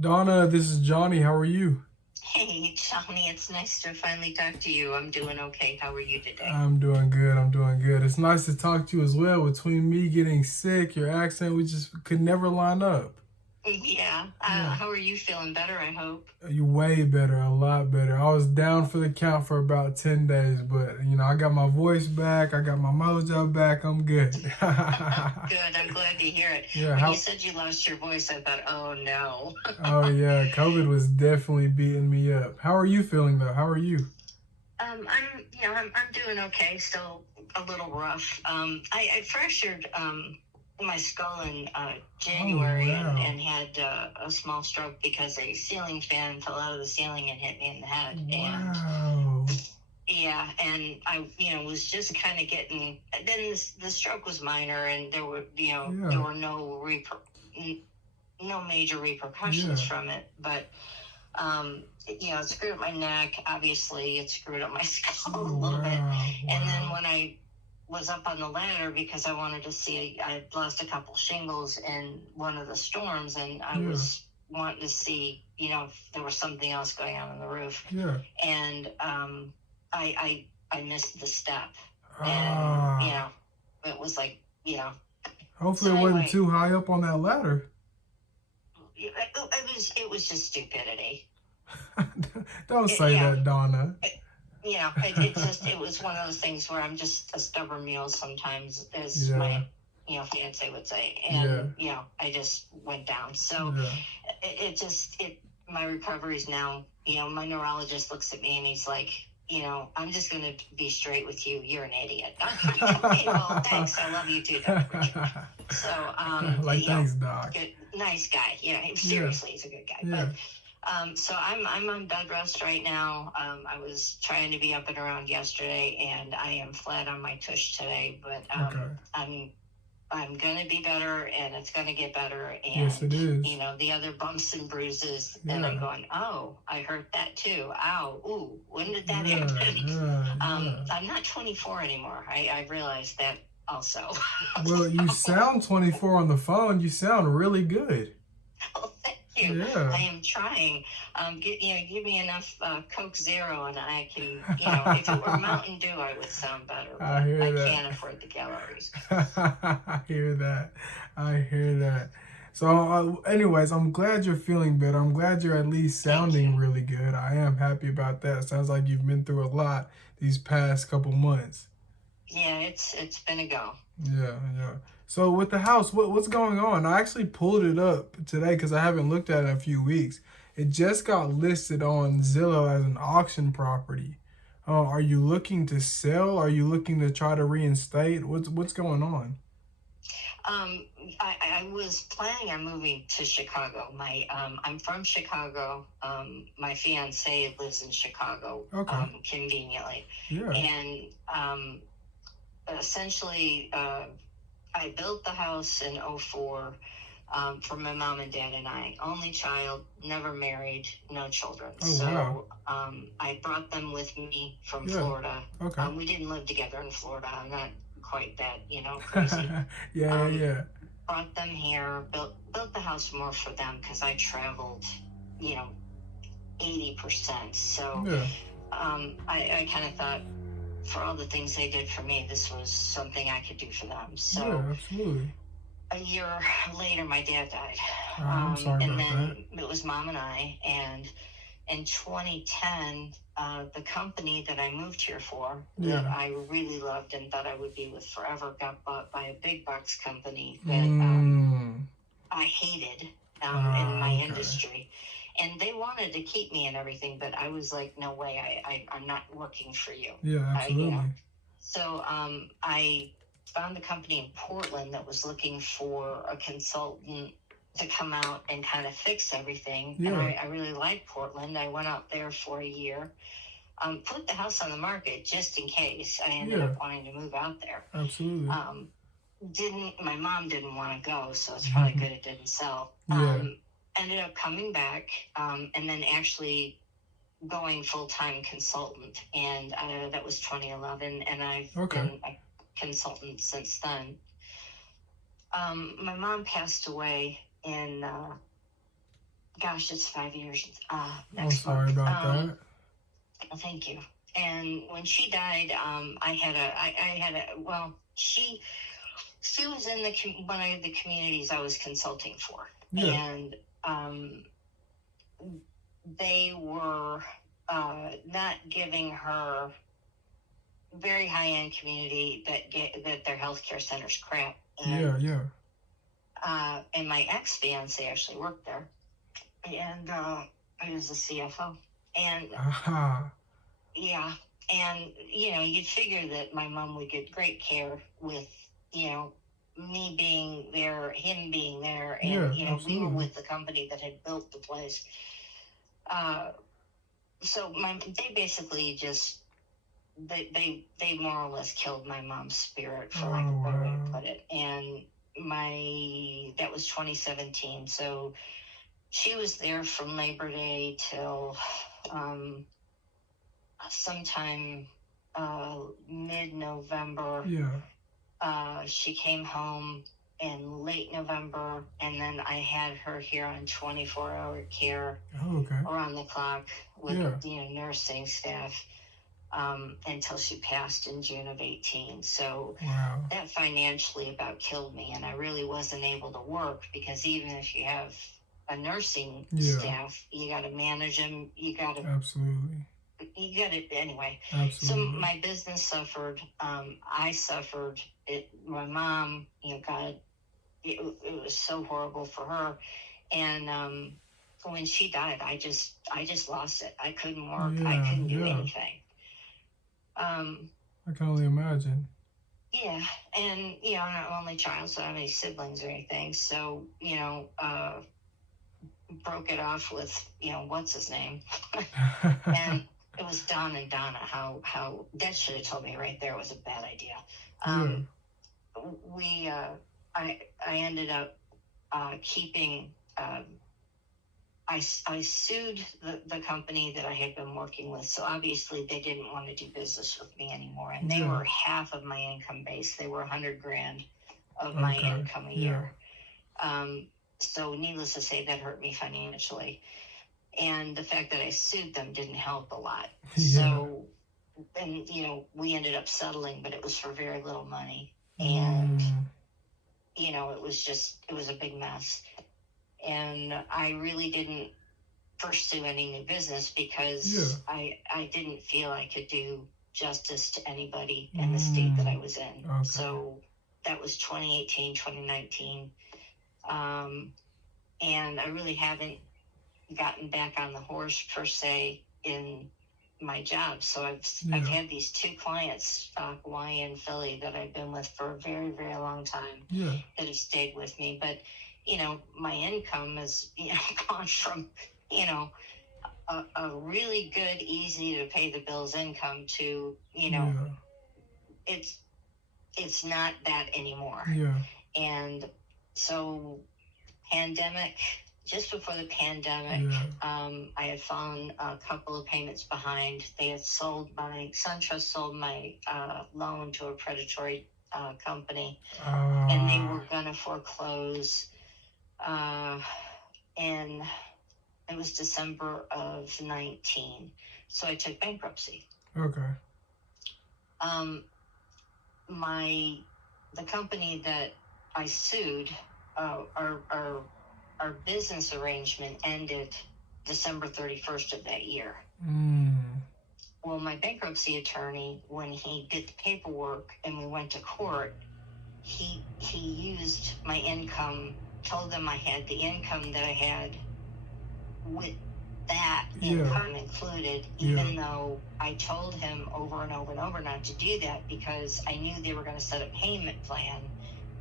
Donna, this is Johnny. How are you? Hey, Johnny, it's nice to finally talk to you. I'm doing okay. How are you today? I'm doing good. I'm doing good. It's nice to talk to you as well. Between me getting sick, your accent, we just could never line up. Yeah. Yeah. How are you feeling? Better, I hope. You way better, a lot better. I was down for the count for about 10 days, but I got my voice back. I got my mojo back. I'm good. Good. I'm glad to hear it. Yeah, When you how said you lost your voice, I thought, oh no. Oh yeah, COVID was definitely beating me up. How are you feeling though? How are you? I'm doing okay. Still a little rough. I fractured my skull in Oh January wow. and had a small stroke because a ceiling fan fell out of the ceiling and hit me in the head. And Wow. yeah, and I was just kind of getting. Then the stroke was minor, and there Yeah. were no major repercussions Yeah. from it. But it screwed up my neck. Obviously, it screwed up my skull a Oh little bit. wow. And then Wow. when I was up on the ladder because I wanted to see, I had lost a couple shingles in one of the storms, and I Yeah. was wanting to see, if there was something else going on the roof. Yeah. And I missed the step, and Ah. it was like, you know. Hopefully So it wasn't anyway, too high up on that ladder. it was just stupidity. Don't It, say yeah, that, Donna. it, it was one of those things where I'm just a stubborn mule sometimes, as Yeah. my fiance would say, Yeah. and I just went down. So Yeah. my recovery is now. My neurologist looks at me and he's like, I'm just going to be straight with you. You're an idiot. Okay, well, thanks. I love you too, Dr. Richard. So, Like thanks, Doc. good, nice guy. Yeah. Seriously, he's a good guy. Yeah. But so I'm on bed rest right now. I was trying to be up and around yesterday, and I am flat on my tush today. But Okay. I'm gonna be better, and it's gonna get better. Yes, And it is. the other bumps and bruises, and I'm Yeah. going, oh, I hurt that too. Ow, ooh, when did that Yeah. happen? Yeah. Yeah. I'm not 24 anymore. I realized that also. Well, you So, sound 24 on the phone. You sound really good. well, thank you. Yeah. I am trying. Give me enough Coke Zero, and I can. If it were Mountain Dew, I would sound better. I But I hear that. can't afford the calories. I hear that. I hear that. So, anyways, I'm glad you're feeling better. I'm glad you're at least Thank you. sounding really good. I am happy about that. Sounds like you've been through a lot these past couple months. Yeah, it's been a go. Yeah, yeah. So with the house, what's going on? I actually pulled it up today because I haven't looked at it in a few weeks. It just got listed on Zillow as an auction property. Are you looking to sell? Are you looking to try to reinstate? What's going on? Um, I was planning on moving to Chicago. I'm from Chicago. My fiance lives in Chicago, Okay. conveniently, Yeah. and essentially, I built the house in '04 for my mom and dad and I. Only child, never married, no children. Oh wow. So I brought them with me from Yeah. Florida. Okay. We didn't live together in Florida. I'm not quite that, crazy. Yeah, yeah, Um, yeah. Brought them here, built the house more for them because I traveled, you know, 80%. So Yeah. I kind of thought, for all the things they did for me, this was something I could do for them. So Yeah, absolutely. a year later, my dad died. I'm sorry And about that. then it was mom and I. And in 2010, the company that I moved here for, that Yeah. I really loved and thought I would be with forever, got bought by a big box company that Mm. I hated in my Okay. industry. And they wanted to keep me and everything, but I was like, no way, I'm not working for you. Yeah, absolutely. So I found a company in Portland that was looking for a consultant to come out and kind of fix everything. And Yeah, I really liked Portland. I went out there for a year, put the house on the market just in case I ended yeah, up wanting to move out there. absolutely. Um, didn't My mom didn't want to go, so it's probably good it didn't sell. Yeah. Ended up coming back, and then actually going full-time consultant, and that was 2011, and I've Okay. been a consultant since then. My mom passed away in Gosh, it's 5 years I'm next sorry month. about that. Thank you. And when she died, I had a, well, she was in one of the communities I was consulting for, Yeah. and they were not giving her very high end community that their healthcare centers crap. Yeah, And yeah. And my ex fiance actually worked there, and he was the CFO, and Aha. yeah, and you'd figure that my mom would get great care with me being there, him being there, and Yeah, we were absolutely. with the company that had built the place. So they basically just they more or less killed my mom's spirit, for lack of Oh, a better way to wow. put it. And that was 2017. So she was there from Labor Day till sometime mid-November. Yeah. She came home in late November, and then I had her here on 24-hour care Oh, okay. around the clock with Yeah. nursing staff until she passed in June of 18. So Wow. that financially about killed me, and I really wasn't able to work because even if you have a nursing Yeah. staff, you got to manage them. Absolutely. You got it anyway. So Absolutely. my business suffered. I suffered. My mom, God, it was so horrible for her. And when she died, I just lost it. I couldn't work. I Yeah, couldn't do yeah. anything. I can only imagine. Yeah, and I'm not an only child, so I don't have any siblings or anything. So broke it off with what's his name, and it was Don and Donna. How that should have told me right there was a bad idea. Yeah. We I ended up keeping. I sued the company that I had been working with, so obviously they didn't want to do business with me anymore, and they were half of my income base. They were $100,000 of my income a year. So needless to say, that hurt me financially, and the fact that I sued them didn't help a lot. So, and we ended up settling, but it was for very little money, and it was a big mess. And I really didn't pursue any new business because I didn't feel I could do justice to anybody in the state that I was in. Okay. So that was 2018, 2019. And I really haven't gotten back on the horse per se in my job. So I've had these two clients, Hawaii and Philly, that I've been with for a very, very long time that have stayed with me. But, my income has, gone from, a really good, easy to pay the bills income to, it's not that anymore. And so just before the pandemic, I had fallen a couple of payments behind. They had SunTrust sold my loan to a predatory company, and they were going to foreclose. And it was December of 19. So I took bankruptcy. Okay. The company that I sued, our business arrangement ended December 31st of that year. Well, my bankruptcy attorney, when he did the paperwork and we went to court, he used my income, told them I had the income that I had with that income included, even though I told him over and over and over not to do that because I knew they were going to set a payment plan,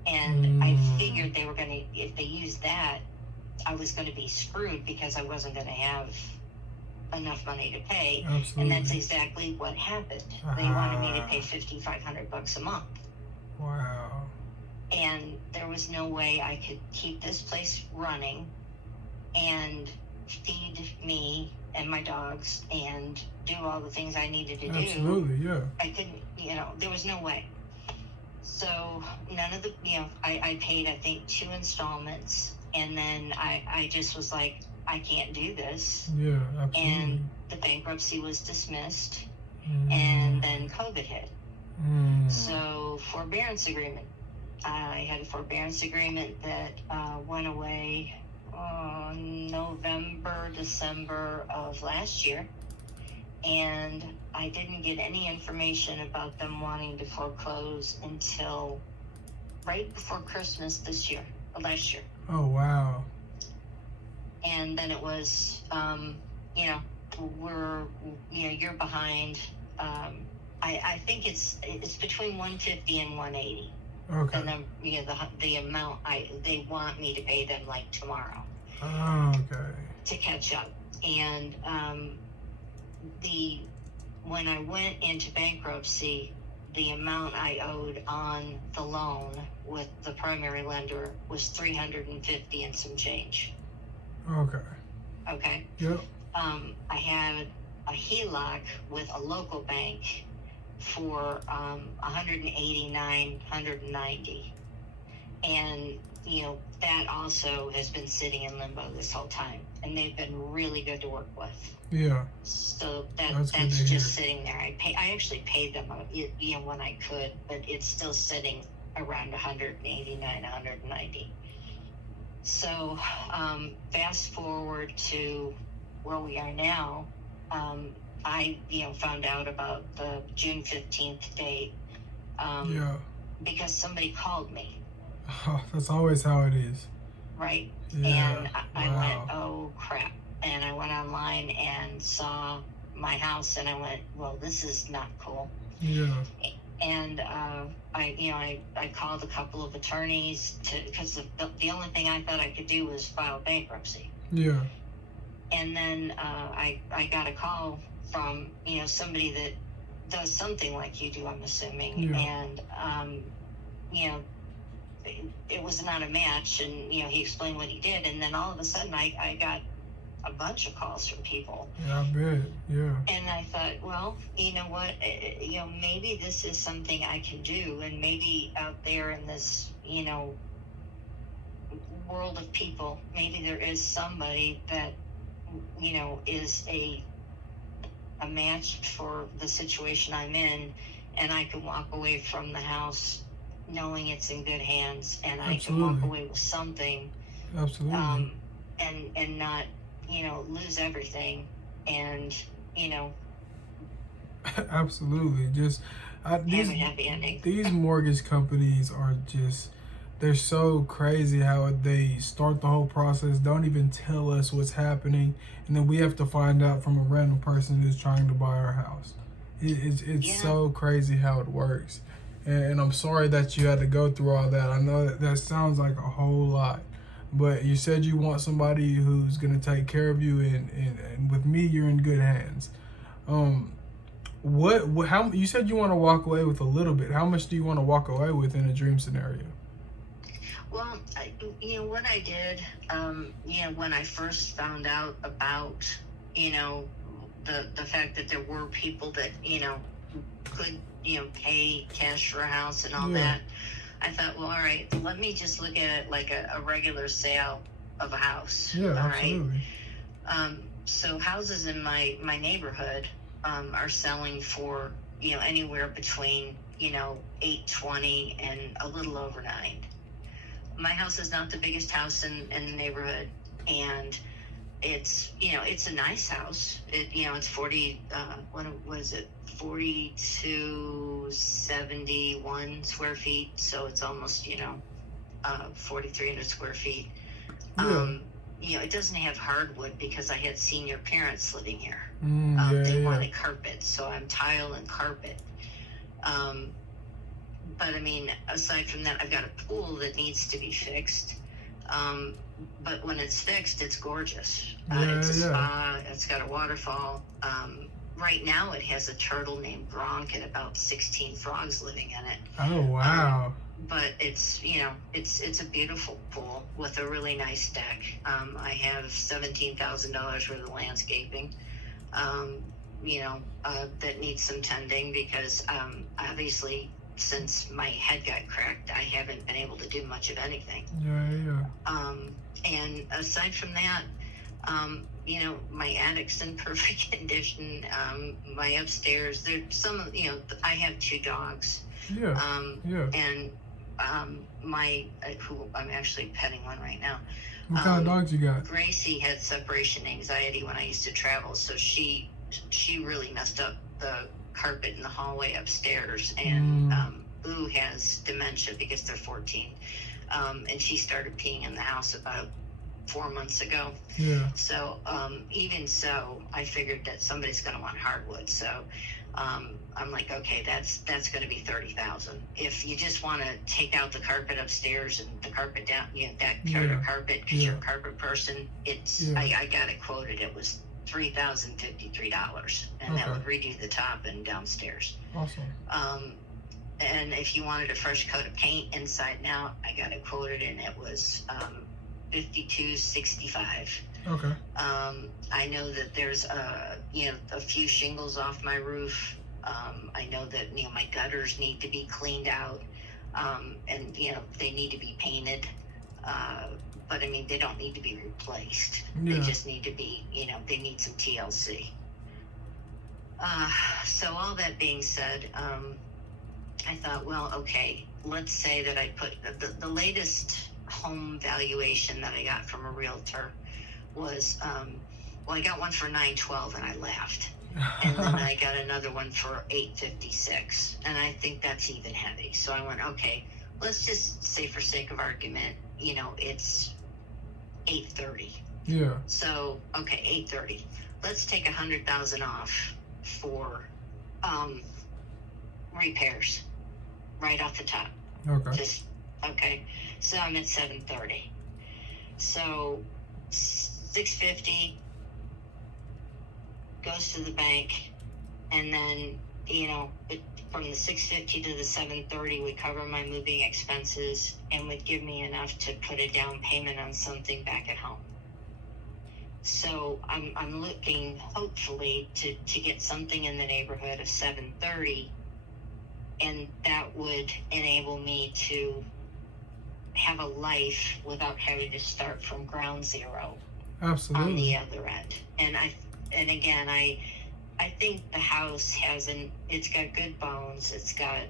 and I figured they were going to, if they used that, I was going to be screwed because I wasn't going to have enough money to pay. Absolutely. And that's exactly what happened. They wanted me to pay $5,500 a month. Wow. And there was no way I could keep this place running and feed me and my dogs and do all the things I needed to do. Absolutely, yeah. I couldn't, there was no way. So none of the, I paid, I think, 2 installments. And then I just was like, I can't do this. Yeah, absolutely. And the bankruptcy was dismissed, Mm. and then COVID hit. Mm. So forbearance agreement. I had a forbearance agreement that went away November, December of last year. And I didn't get any information about them wanting to foreclose until right before Christmas last year. Oh, wow. And then it was, you're behind. I think it's between 150 and 180. Okay. And then, the amount they want me to pay them like tomorrow. Oh, okay. To catch up. And when I went into bankruptcy, the amount I owed on the loan with the primary lender was $350 and some change. Okay. Okay. Yep. I had a HELOC with a local bank for $189,190, and that also has been sitting in limbo this whole time, and they've been really good to work with. Yeah. So that's just sitting there. I actually paid them, when I could, but it's still sitting around 189, 190. So fast forward to where we are now. I found out about the June 15th date. Yeah. Because somebody called me. Oh, that's always how it is. Right. Yeah. And I went, oh crap. And I went online and saw my house, and I went, well, this is not cool. Yeah. And I called a couple of attorneys because the only thing I thought I could do was file bankruptcy. Yeah. And then I got a call from somebody that does something like you do, I'm assuming. Yeah. And it was not a match, and he explained what he did, and then all of a sudden I got a bunch of calls from people. Yeah, I bet. Yeah. And I thought, well, you know what, maybe this is something I can do, and maybe out there in this world of people, maybe there is somebody that is a match for the situation I'm in, and I can walk away from the house knowing it's in good hands, and I can walk away with something. Absolutely. And not lose everything, and Absolutely. Just have a happy ending. These mortgage companies are just, they're so crazy how they start the whole process, don't even tell us what's happening, and then we have to find out from a random person who's trying to buy our house. It's so crazy how it works. And I'm sorry that you had to go through all that. I know that sounds like a whole lot, but you said you want somebody who's going to take care of you, and with me, you're in good hands. How you said you want to walk away with a little bit. How much do you want to walk away with in a dream scenario? Well, what I did, when I first found out about, the fact that there were people that, could, pay cash for a house and all that, I thought, well, all right, let me just look at it like a regular sale of a house. Yeah, all absolutely. Right? So houses in my neighborhood are selling for, anywhere between, $820 and a little over $9. My house is not the biggest house in the neighborhood, and it's it's a nice house. It's 4271 square feet, so it's almost 4,300 square feet. It doesn't have hardwood because I had senior parents living here. They wanted carpet, so I'm tile and carpet. But I mean, aside from that, I've got a pool that needs to be fixed. But when it's fixed, it's gorgeous. It's a spa. It's got a waterfall. Right now, it has a turtle named Gronk and about 16 frogs living in it. Oh, wow. But it's a beautiful pool with a really nice deck. I have $17,000 worth of landscaping. That needs some tending because obviously, since my head got cracked, I haven't been able to do much of anything. Yeah. And aside from that, My attic's in perfect condition. My upstairs, there's some, I have 2 dogs. Yeah. Yeah. And who I'm actually petting one right now. What kind of dogs you got? Gracie had separation anxiety when I used to travel, so she really messed up the carpet in the hallway upstairs. And Boo has dementia because they're 14, and she started peeing in the house about 4 months ago. Yeah. So even so, I figured that somebody's going to want hardwood. So I'm like, okay, that's going to be $30,000. If you just want to take out the carpet upstairs and the carpet down, that kind of carpet, because you're a carpet person, I got it quoted. It was $3,053, and that would redo the top and downstairs. Awesome. And if you wanted a fresh coat of paint inside and out, I got it quoted, and it was $52.65. Okay. I know that there's a few shingles off my roof. I know that my gutters need to be cleaned out, and they need to be painted. But I mean, they don't need to be replaced. Yeah. They just need to be, they need some TLC. So all that being said, I thought, well, okay, let's say that I put the latest home valuation that I got from a realtor was, I got one for $912 and I laughed. And then I got another one for $856, and I think that's even heavy. So I went, okay, let's just say for sake of argument, it's $830. Yeah. So okay, $830. Let's take $100,000 off for repairs, right off the top. Okay. Okay. So I'm at $730. So $650 goes to the bank, and then from the $650 to the $730 would cover my moving expenses and would give me enough to put a down payment on something back at home. So I'm looking hopefully to get something in the neighborhood of $730, and that would enable me to have a life without having to start from ground zero. Absolutely. On the other end. And again, I think the house it's got good bones. It's got,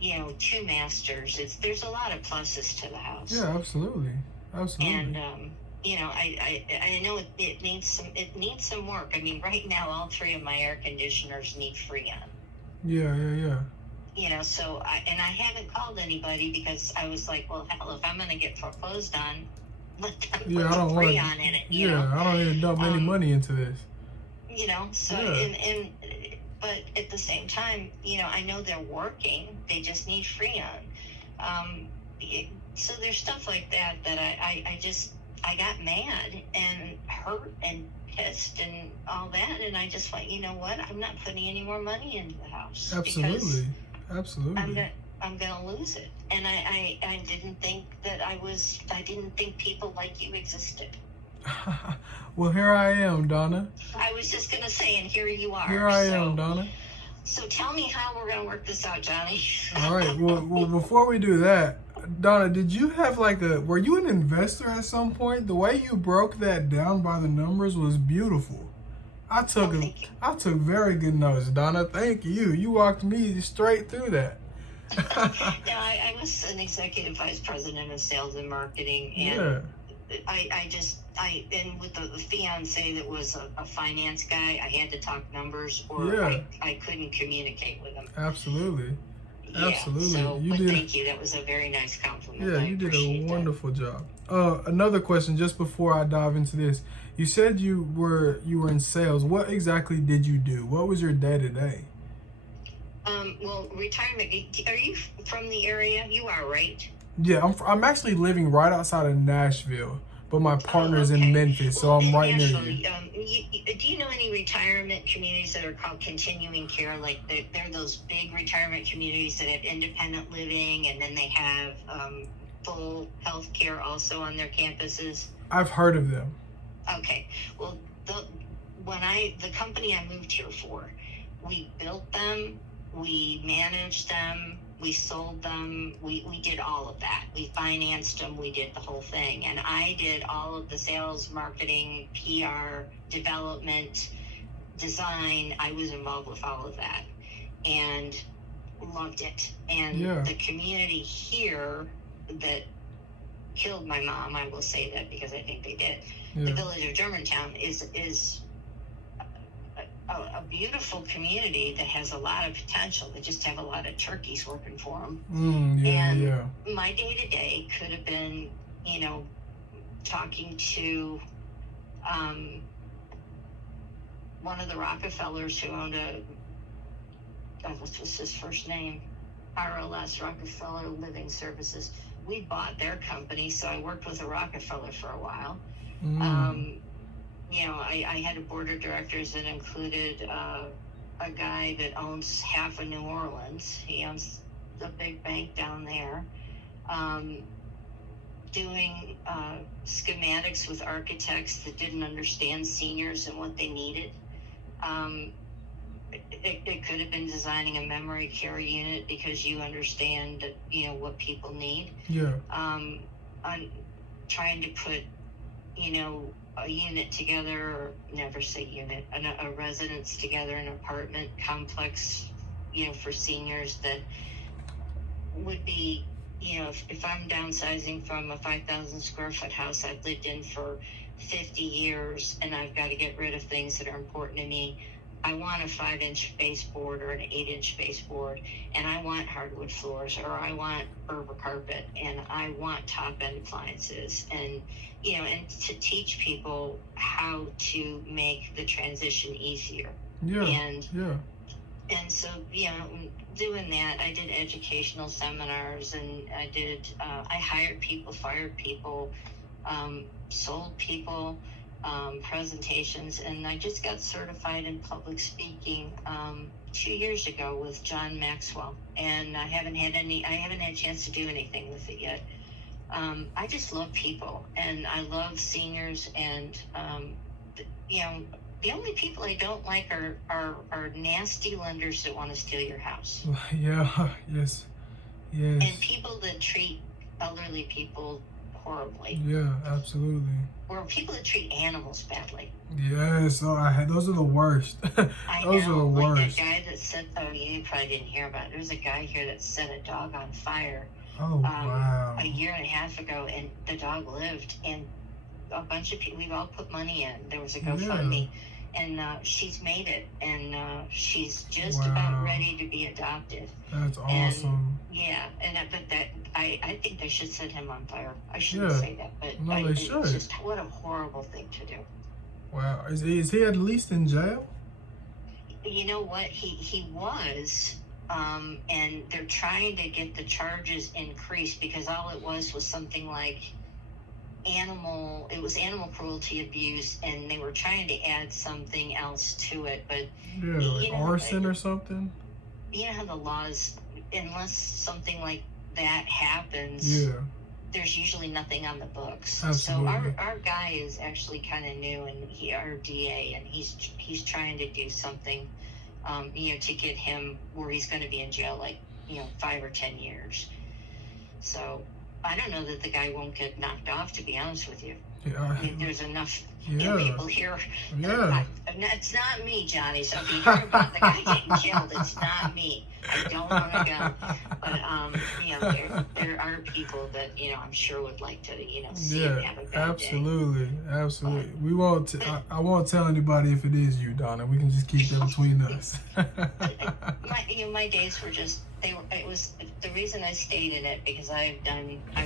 2 masters. There's a lot of pluses to the house. Yeah, absolutely. And, I know it needs some work. I mean, right now, all 3 of my air conditioners need Freon. Yeah. So I haven't called anybody because I was like, well, hell, if I'm going to get foreclosed on, let them put some Freon in it. I don't need to dump any money into this. But at the same time, I know they're working. They just need Freon. So there's stuff like that I got mad and hurt and pissed and all that, and I just went, you know what? I'm not putting any more money into the house. Absolutely. I'm gonna lose it. And I didn't think that I didn't think people like you existed. Well, here I am, Donna. I was just gonna say, and here you are. Here I am, Donna. So tell me how we're gonna work this out, Johnny. All right. Well, before we do that, Donna, did you have were you an investor at some point? The way you broke that down by the numbers was beautiful. I took very good notes, Donna. Thank you. You walked me straight through that. I was an executive vice president of sales and marketing, and and with the fiance that was a finance guy, I had to talk numbers, or I couldn't communicate with him. Absolutely. Yeah, Absolutely. So, thank you. That was a very nice compliment. Yeah, you did a wonderful job. Another question, just before I dive into this. You said you were in sales. What exactly did you do? What was your day to day? Well, retirement. Are you from the area? You are, right? Yeah, I'm actually living right outside of Nashville, but my partner's in Memphis, so I'm right near you. Do you know any retirement communities that are called continuing care? Like they're those big retirement communities that have independent living, and then they have full health care also on their campuses? I've heard of them. Okay. Well, the company I moved here for, we built them, we managed them, We sold them. We did all of that. We financed them. We did the whole thing. And I did all of the sales, marketing, PR, development, design. I was involved with all of that and loved it. And Yeah. the community here that killed my mom, I will say that because I think they did. Yeah. The village of Germantown is a beautiful community that has a lot of potential. They just have a lot of turkeys working for them. Yeah, And yeah. my day-to-day could have been, talking to one of the Rockefellers who owned what was his first name? RLS, Rockefeller Living Services. We bought their company, so I worked with a Rockefeller for a while. I had a board of directors that included a guy that owns half of New Orleans. He owns the big bank down there. Doing schematics with architects that didn't understand seniors and what they needed. It could have been designing a memory care unit because you understand, what people need. Yeah. I'm trying to put, a unit together, or never say unit, a residence together, an apartment complex, for seniors that would be, if I'm downsizing from a 5,000 square foot house I've lived in for 50 years and I've got to get rid of things that are important to me, I want a 5-inch baseboard or an 8-inch baseboard, and I want hardwood floors, or I want Berber carpet, and I want top-end appliances, and and to teach people how to make the transition easier. Yeah. And so, doing that, I did educational seminars, and I hired people, fired people, sold people, presentations, and I just got certified in public speaking 2 years ago with John Maxwell, and I haven't had a chance to do anything with it yet. I just love people, and I love seniors, and the only people I don't like are nasty lenders that want to steal your house. Yeah. Yes. And people that treat elderly people horribly. Yeah, absolutely. Or people that treat animals badly. Yes, those are the worst. Those are the worst. Like that guy that set, you probably didn't hear about it. There was a guy here that set a dog on fire. Oh, wow. A year and a half ago, and the dog lived, and a bunch of people, we've all put money in. There was a GoFundMe, and she's made it, and she's just about ready to be adopted. That's awesome. I think they should set him on fire. I shouldn't say that, but no, they should. It's just what a horrible thing to do. Wow, is he at least in jail? You know what, he was. And they're trying to get the charges increased because all it was something like animal cruelty abuse, and they were trying to add something else to it, but like arson or something. You know how the laws, unless something like that happens, there's usually nothing on the books. Absolutely. So our guy is actually kind of new, and our DA, and he's trying to do something to get him where he's going to be in jail 5 or 10 years. So I don't know that the guy won't get knocked off, to be honest with you. There's enough people here. It's not me, Johnny. So if you hear about the guy getting killed, it's not me. I don't want to go. But there are people that I'm sure would like to see him have a bad day. Absolutely. We won't. I won't tell anybody if it is you, Donna. We can just keep that between us. My days were just. It was the reason I stayed in it because I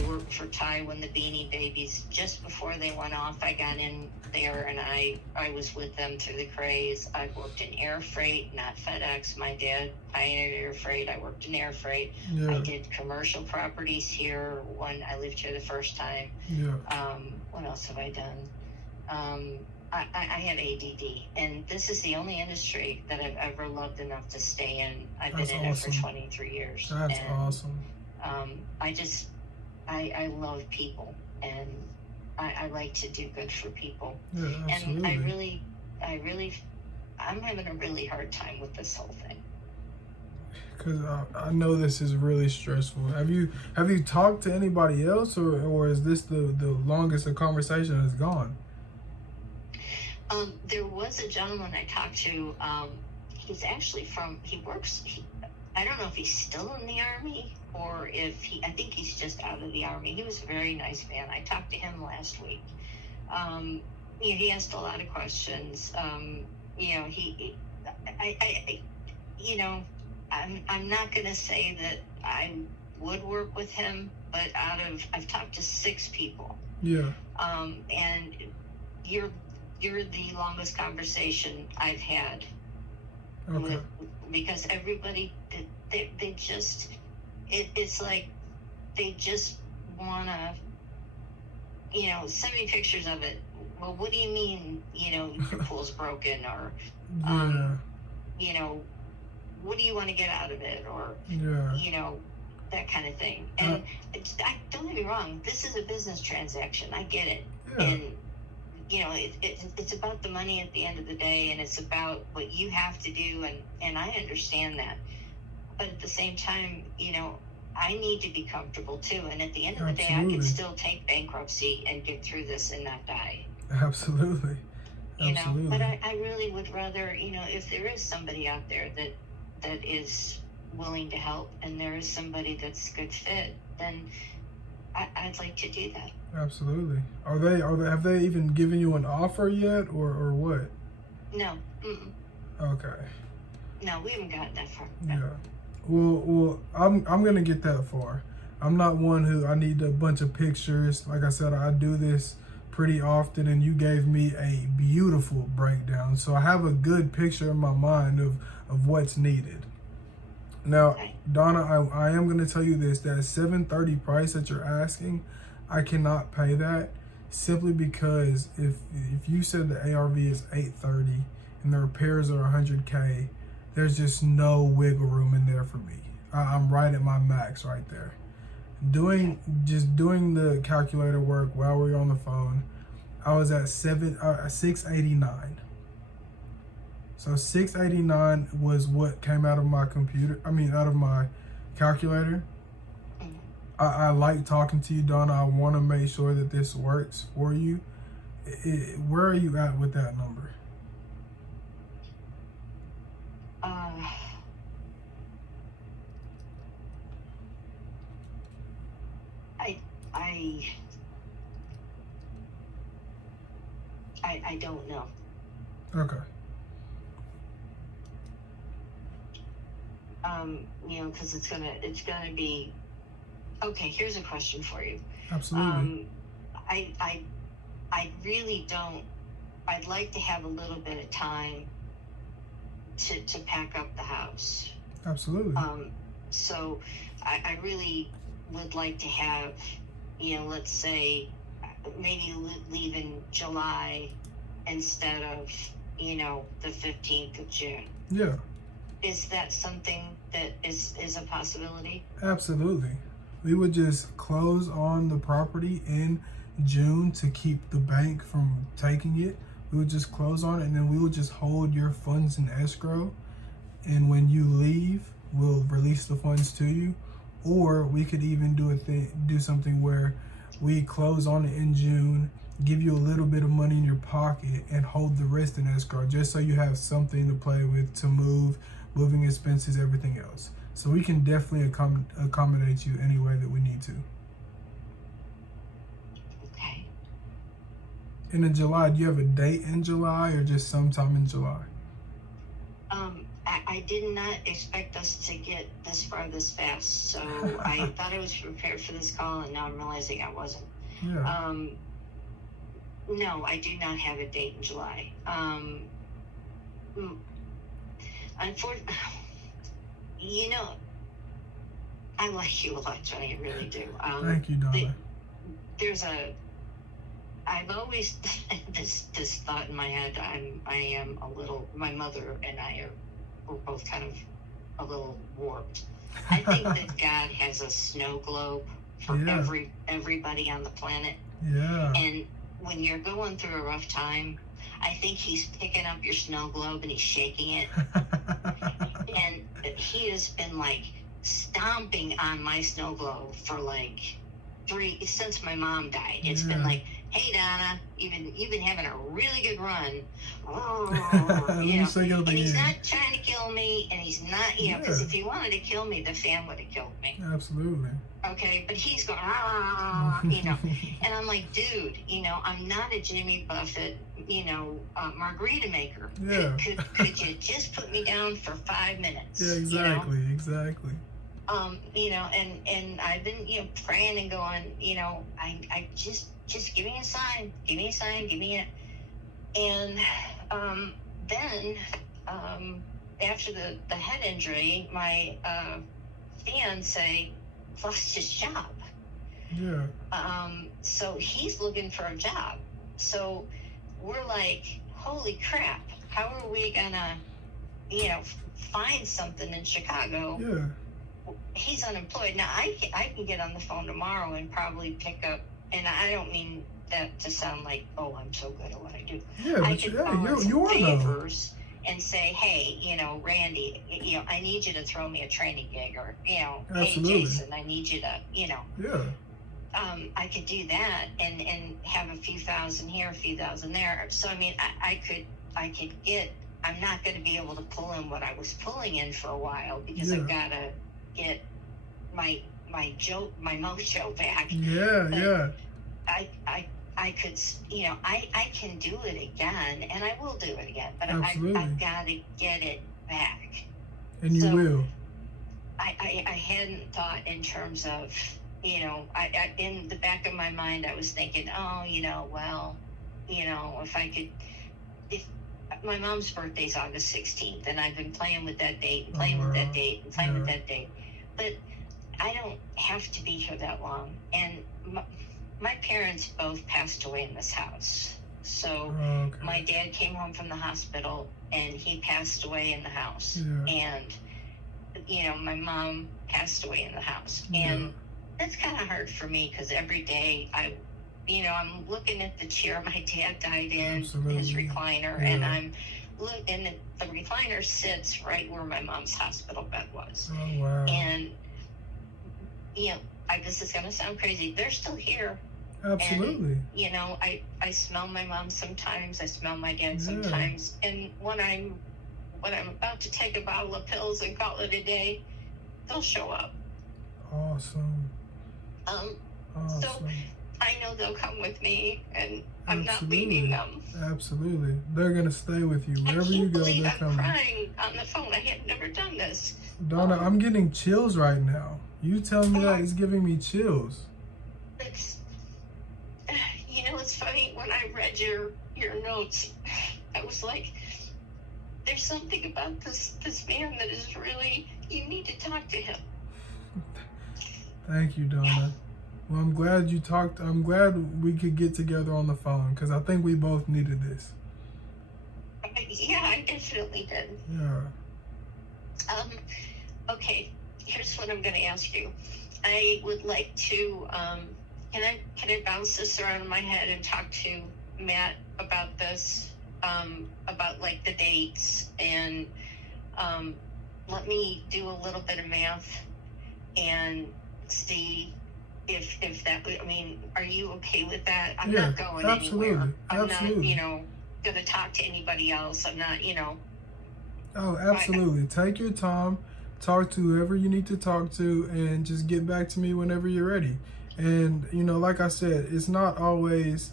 worked for Ty when the Beanie Babies, just before they went off. I got in there and I was with them through the craze. I worked in air freight, not FedEx. My dad pioneered air freight. I worked in air freight. I did commercial properties here when I lived here the first time. What else have I done? I have ADD, and this is the only industry that I've ever loved enough to stay in. I've been in it for 23 years. That's awesome. I love people, and I like to do good for people. Yeah, absolutely. And I'm having a really hard time with this whole thing. Because I know this is really stressful. Have you talked to anybody else, or is this the longest a conversation has gone? There was a gentleman I talked to. He's actually I don't know if he's still in the Army or I think he's just out of the Army. He was a very nice man. I talked to him last week. He asked a lot of questions. I I'm not going to say that I would work with him, but I've talked to 6 people. Yeah. And you're the longest conversation I've had Okay. because everybody they just it's like they just want to send me pictures of it. Well, what do you mean your pool's broken, or Yeah. what do you want to get out of it, or Yeah. that kind of thing. And don't get me wrong, this is a business transaction. I get it. Yeah. And it's about the money at the end of the day, and it's about what you have to do, and I understand that. But at the same time, I need to be comfortable too. And at the end of the day, I Absolutely. can still take bankruptcy and get through this and not die. Absolutely. Absolutely. But I really would rather, if there is somebody out there that is willing to help, and there is somebody that's a good fit, then I'd like to do that. Absolutely. Have they even given you an offer yet, or what? No. Mm-mm. Okay. No, we haven't gotten that far. Yeah. Well, I'm gonna get that far. I'm not one who I need a bunch of pictures. Like I said, I do this pretty often, and you gave me a beautiful breakdown, so I have a good picture in my mind of what's needed. Now, Okay. Donna, I am gonna tell you this: that 730 price that you're asking, I cannot pay that, simply because if you said the ARV is 830 and the repairs are 100K, there's just no wiggle room in there for me. I'm right at my max right there. Doing the calculator work while we were on the phone, I was at 689. So 689 was what came out of my computer. I mean, out of my calculator. Mhm. I like talking to you, Donna. I want to make sure that this works for you. Where are you at with that number? I I don't know. Okay. Because it's gonna be okay. Here's a question for you. Absolutely. I I really don't. I'd like to have a little bit of time to pack up the house. Absolutely. So I really would like to have, let's say maybe leave in July instead of, the 15th of June. Yeah. Is that something that is a possibility? Absolutely. We would just close on the property in June to keep the bank from taking it. We would just close on it, and then we would just hold your funds in escrow. And when you leave, we'll release the funds to you. Or we could even do something where we close on it in June, give you a little bit of money in your pocket, and hold the rest in escrow, just so you have something to play with to moving expenses, everything else. So we can definitely accommodate you any way that we need to. Okay. And in July, do you have a date in July, or just sometime in July? I did not expect us to get this far this fast, so I thought I was prepared for this call, and now I'm realizing I wasn't. Yeah. No, I do not have a date in July. Unfortunately, I like you a lot, Johnny. I really do. Thank you, Donna. I've always this thought in my head. I am a little. My mother and I we're both kind of a little warped. I think that God has a snow globe for Yeah. everybody on the planet. Yeah. And when you're going through a rough time, I think He's picking up your snow globe and He's shaking it. And that he has been like stomping on my snow globe for like since my mom died. It's been like, hey Donna, you've been having a really good run. You know, and he's not trying to kill me, and he's not, you know, because if he wanted to kill me, the fan would have killed me. Absolutely. Okay, but he's going, you know, and I'm like, dude, you know, I'm not a Jimmy Buffett, you know, margarita maker. Yeah. Could you just put me down for 5 minutes? Yeah, exactly, you know? Exactly. You know, and I've been, you know, praying and going, you know, I just give me a sign, give me a sign, give me a, and then after the head injury, my fiance lost his job. Yeah. So he's looking for a job. So we're like, holy crap, how are we gonna, you know, find something in Chicago? Yeah. He's unemployed. Now, I can get on the phone tomorrow and probably pick up, and I don't mean that to sound like, oh, I'm so good at what I do. Yeah, I but can you are favors and say, hey, you know, Randy, you know, I need you to throw me a training gig, or, you know, Absolutely. hey, Jason, I need you to, you know. Yeah. I could do that and have a few thousand here, a few thousand there. So, I mean, I could get, I'm not going to be able to pull in what I was pulling in for a while because I've got to get my mojo back. Yeah, but yeah. I could, you know, I can do it again, and I will do it again, but I've got to get it back. And you will. I hadn't thought in terms of, you know, I in the back of my mind, I was thinking, oh, you know, well, you know, if my mom's birthday's August 16th, and I've been playing with that date, and playing with that date, and playing with that date. But I don't have to be here that long. And my parents both passed away in this house. So my dad came home from the hospital, and he passed away in the house. Yeah. And, you know, my mom passed away in the house. And that's kind of hard for me because every day you know, I'm looking at the chair my dad died in, his recliner, and I'm looking at the recliner sits right where my mom's hospital bed was. Oh, wow. And, you know, this is going to sound crazy. They're still here. Absolutely. And, you know, I smell my mom sometimes. I smell my dad sometimes. And when I'm about to take a bottle of pills and call it a day, they'll show up. Awesome. So I know they'll come with me, and I'm not leaving them. Absolutely. They're going to stay with you. Wherever you go, they're coming. I'm crying on the phone. I have never done this. Donna, I'm getting chills right now. You telling me that is giving me chills. You know, it's funny, when I read your notes, I was like, there's something about this man that is really, you need to talk to him. Thank you, Donna. Well, I'm glad you talked. I'm glad we could get together on the phone because I think we both needed this. Yeah, I definitely did. Yeah. Okay, here's what I'm going to ask you. I would like to, can I bounce this around in my head and talk to Matt about this, about like the dates, and let me do a little bit of math and see if that would, I mean, are you okay with that? I'm not going anywhere. I'm not, you know, going to talk to anybody else. I'm not, you know. Oh, absolutely. Take your time. Talk to whoever you need to talk to, and just get back to me whenever you're ready. And, you know, like I said, it's not always,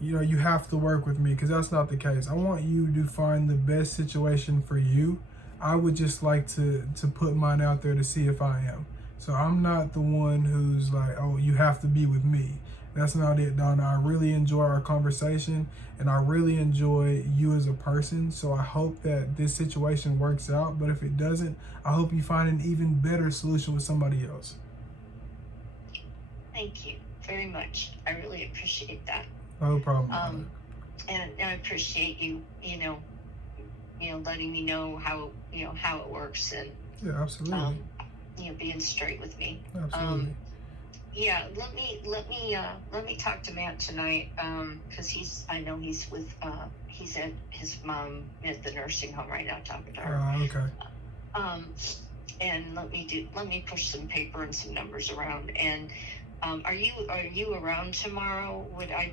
you know, you have to work with me, because that's not the case. I want you to find the best situation for you. I would just like to put mine out there to see if I am. So I'm not the one who's like, oh, you have to be with me. That's not it, Donna. I really enjoy our conversation, and I really enjoy you as a person. So I hope that this situation works out. But if it doesn't, I hope you find an even better solution with somebody else. Thank you very much. I really appreciate that. No problem. And I appreciate you, you know, letting me know how it works, and yeah, absolutely. You know, being straight with me. Absolutely. Yeah, let me talk to Matt tonight, because I know he's with he's at his mom at the nursing home right now talking to her. Okay. Um, and let me push some paper and some numbers around. And are you around tomorrow? Could I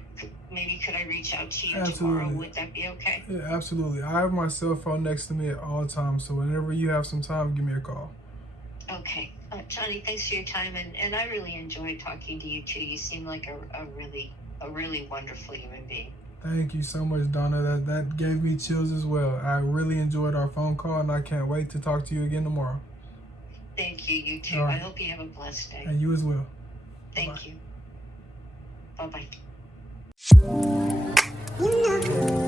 reach out to you tomorrow? Absolutely. Would that be okay? Yeah, absolutely. I have my cell phone next to me at all times, so whenever you have some time, give me a call. Okay. Johnny, thanks for your time, and I really enjoyed talking to you too. You seem like a really wonderful human being. Thank you so much, Donna. That gave me chills as well. I really enjoyed our phone call, and I can't wait to talk to you again tomorrow. Thank you. You too. All I right. hope you have a blessed day. And you as well. Thank you. Bye bye.